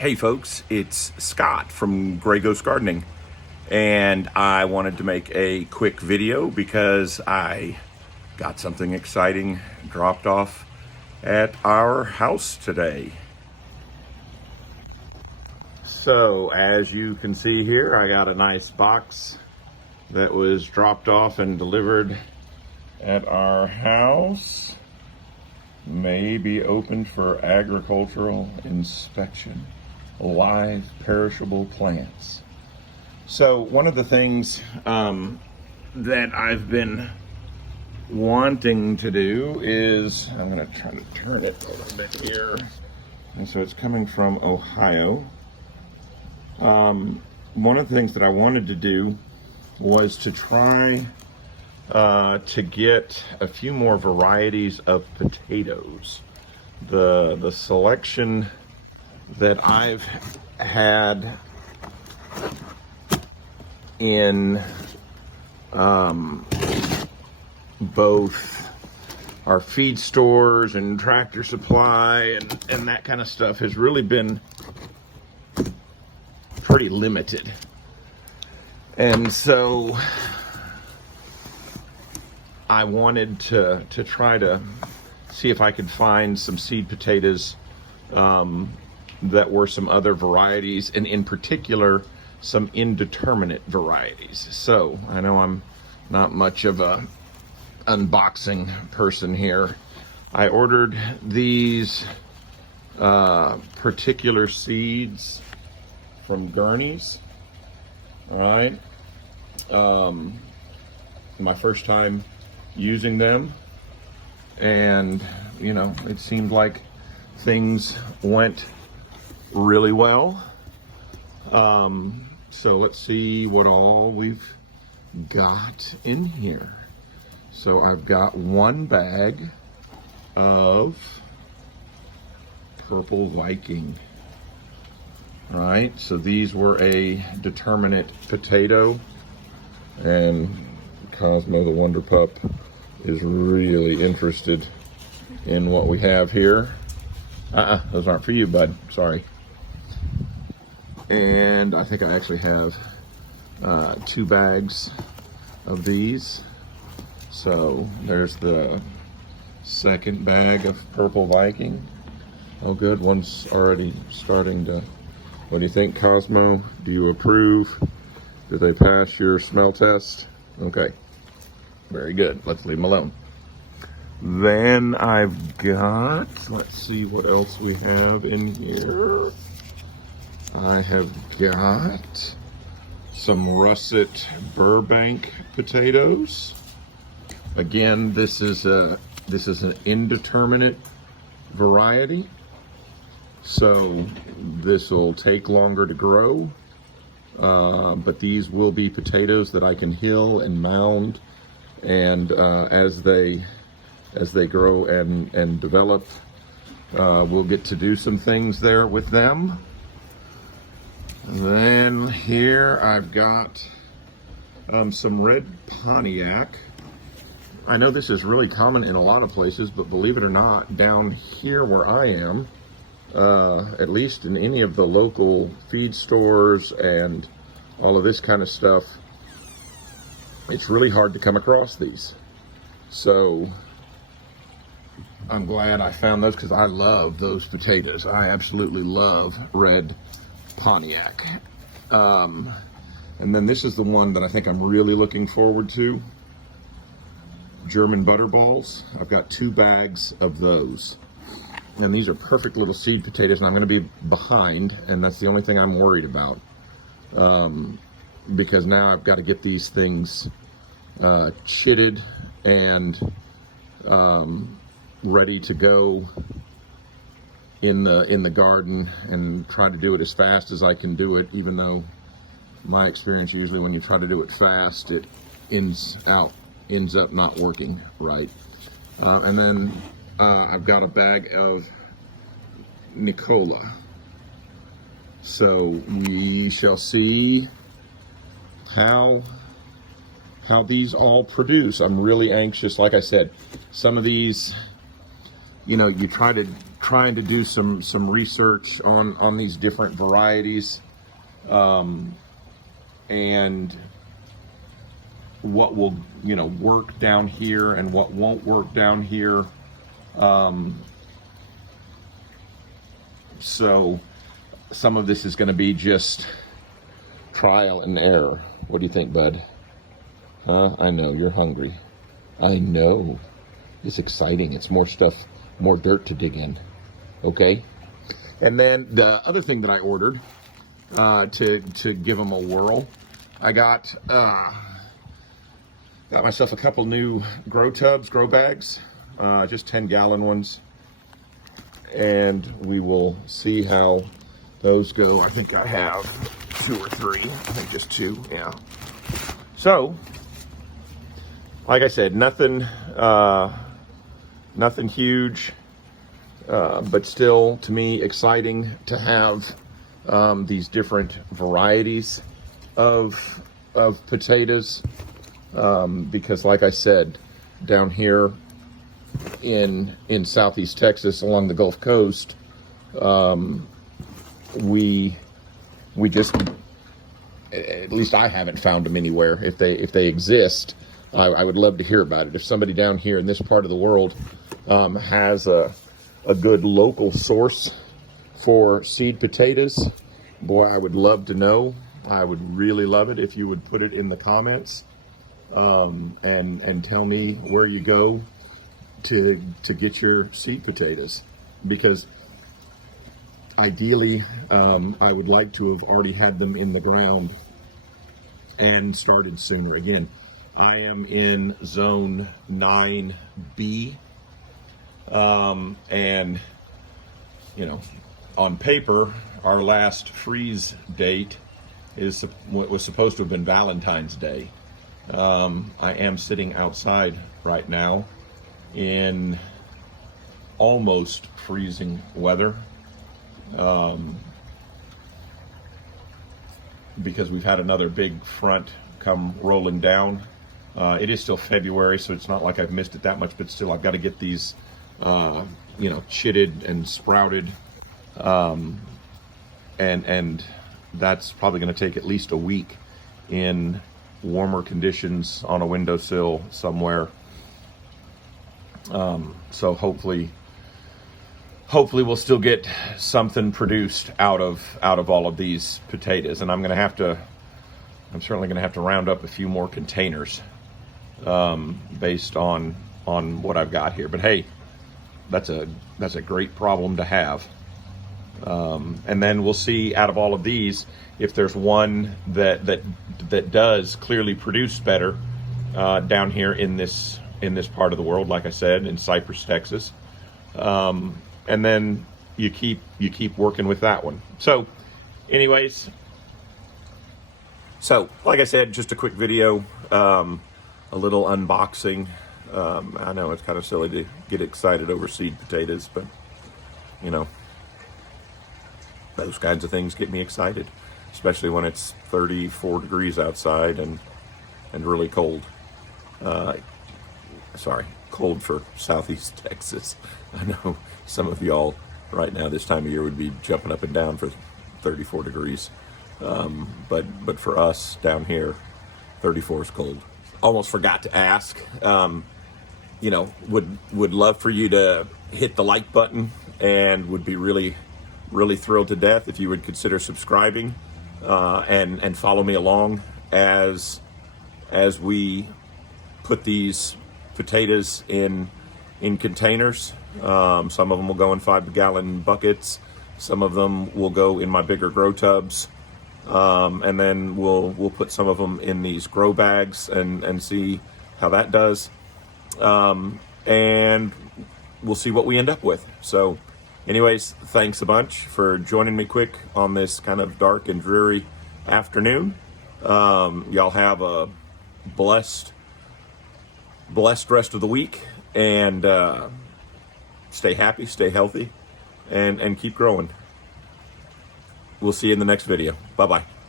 Hey folks, it's Scott from Gray Ghost Gardening, and I wanted to make a quick video because I got something exciting dropped off at our house today. So as you can see here, I got a nice box that was dropped off and delivered at our house. May be opened for agricultural inspection. Live perishable plants. So one of the things that I've been wanting to do is, I'm going to try to turn it a little bit here. And so it's coming from Ohio. One of the things that I wanted to do was to try to get a few more varieties of potatoes. The selection that I've had in both our feed stores and Tractor Supply and that kind of stuff has really been pretty limited. And so I wanted to try to see if I could find some seed potatoes that were some other varieties, and in particular some indeterminate varieties. So I know I'm not much of a unboxing person here. I ordered these particular seeds from Gurney's. All right, my first time using them, and you know, it seemed like things went really well. So let's see what all we've got in here. So I've got one bag of purple Viking. All right, so these were a determinate potato, and Cosmo the Wonder Pup is really interested in what we have here. Those aren't for you, bud. Sorry. And I think I actually have 2 bags of these. So there's the second bag of purple Viking. All good. One's already starting to. What do you think, Cosmo? Do you approve? Did they pass your smell test? Okay. Very good. Let's leave them alone. Then I've got, let's see what else we have in here. I have got some Russet Burbank potatoes. Again, this is an indeterminate variety, so this will take longer to grow. But these will be potatoes that I can hill and mound, and as they grow and develop, we'll get to do some things there with them. And then here I've got some red Pontiac. I know this is really common in a lot of places, but believe it or not, down here where I am, at least in any of the local feed stores and all of this kind of stuff, it's really hard to come across these. So I'm glad I found those, because I love those potatoes. I absolutely love red Pontiac. And then this is the one that I think I'm really looking forward to. German Butterballs. I've got 2 bags of those. And these are perfect little seed potatoes, and I'm going to be behind, and that's the only thing I'm worried about. Because now I've got to get these things chitted and ready to go in the garden, and try to do it as fast as I can do it, even though my experience usually when you try to do it fast, it ends up not working right. And then I've got a bag of Nicola. So we shall see how these all produce. I'm really anxious. Like I said, some of these you trying to do some research on these different varieties, and what will work down here and what won't work down here. So some of this is going to be just trial and error. What do you think, bud? Huh? I know you're hungry. I know. It's exciting. It's more stuff, more dirt to dig in. Okay? And then the other thing that I ordered to give them a whirl, I got myself a couple new grow bags, just 10-gallon ones. And we will see how those go. I think I have 2 or 3. I think just 2, yeah. So, like I said, nothing huge, but still, to me, exciting to have these different varieties of potatoes, because, like I said, down here in Southeast Texas along the Gulf Coast, we just, at least I haven't found them anywhere. If they exist, I would love to hear about it. If somebody down here in this part of the world has a good local source for seed potatoes, boy, I would love to know. I would really love it if you would put it in the comments, and tell me where you go to get your seed potatoes, because ideally I would like to have already had them in the ground and started sooner. Again, I am in zone 9B, and on paper our last freeze date was supposed to have been Valentine's Day. I am sitting outside right now in almost freezing weather, because we've had another big front come rolling down. It is still February, so it's not like I've missed it that much, but still I've got to get these chitted and sprouted, and that's probably going to take at least a week in warmer conditions on a windowsill somewhere. So hopefully we'll still get something produced out of all of these potatoes, and I'm certainly gonna have to round up a few more containers, based on what I've got here. But hey, that's a great problem to have. And then we'll see out of all of these if there's one that does clearly produce better down here in this part of the world, like I said, in Cypress, Texas. And then you keep working with that one. So anyways, like I said, just a quick video, a little unboxing. I know it's kind of silly to get excited over seed potatoes, but those kinds of things get me excited, especially when it's 34 degrees outside and really cold. Cold for Southeast Texas. I know some of y'all right now this time of year would be jumping up and down for 34 degrees. But for us down here, 34 is cold. Almost forgot to ask, would love for you to hit the like button, and would be really, really thrilled to death if you would consider subscribing, and follow me along as we put these potatoes in containers. Some of them will go in 5-gallon buckets. Some of them will go in my bigger grow tubs. And then we'll put some of them in these grow bags and see how that does. And we'll see what we end up with. So anyways, thanks a bunch for joining me quick on this kind of dark and dreary afternoon. Y'all have a blessed rest of the week, and stay happy, stay healthy, and keep growing. We'll see you in the next video. Bye-bye.